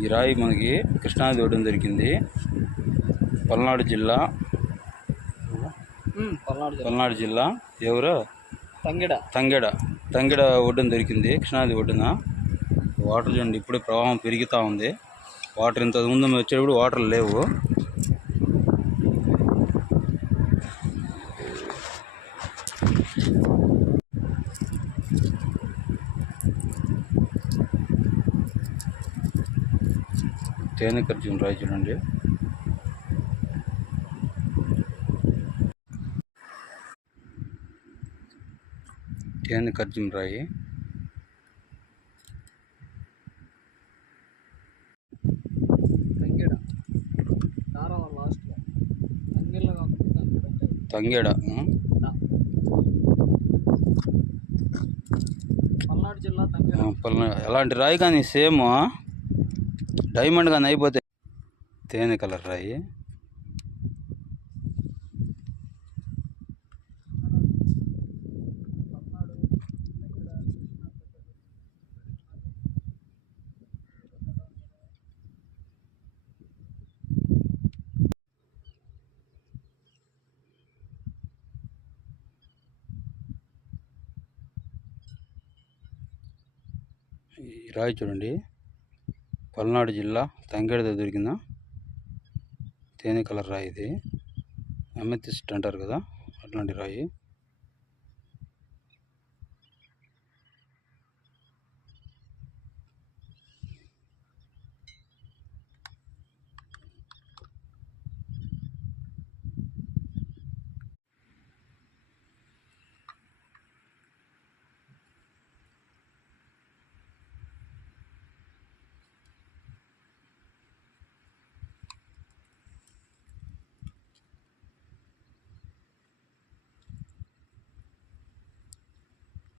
ఈ రాయి మనకి కృష్ణానది ఒడ్డున దొరికింది. పల్నాడు జిల్లా ఎవరు తంగెడ ఒడ్డున దొరికింది. కృష్ణానది ఒడ్డున వాటర్ చూడండి, ఇప్పుడే ప్రవాహం పెరుగుతూ ఉంది. వాటర్ ఇంత ముందు మేము వచ్చేటప్పుడు వాటర్ లేవు. తేనె ఖర్జూరం రాయి చూడండి. తేనె ఖర్జూరం రాయి. తంగేడ పల్నాడు జిల్లా ఎలాంటి రాయి కానీ సేమ్ డైమండ్ కానీ అయిపోతే తేనె కలర్ రాయి. ఈ రాయి చూడండి, పల్నాడు జిల్లా తంగేడ దొరికిందా తేనె కలర్ రాయి. ఇది అమెథిస్ట్ అంటారు కదా, అట్లాంటి రాయి.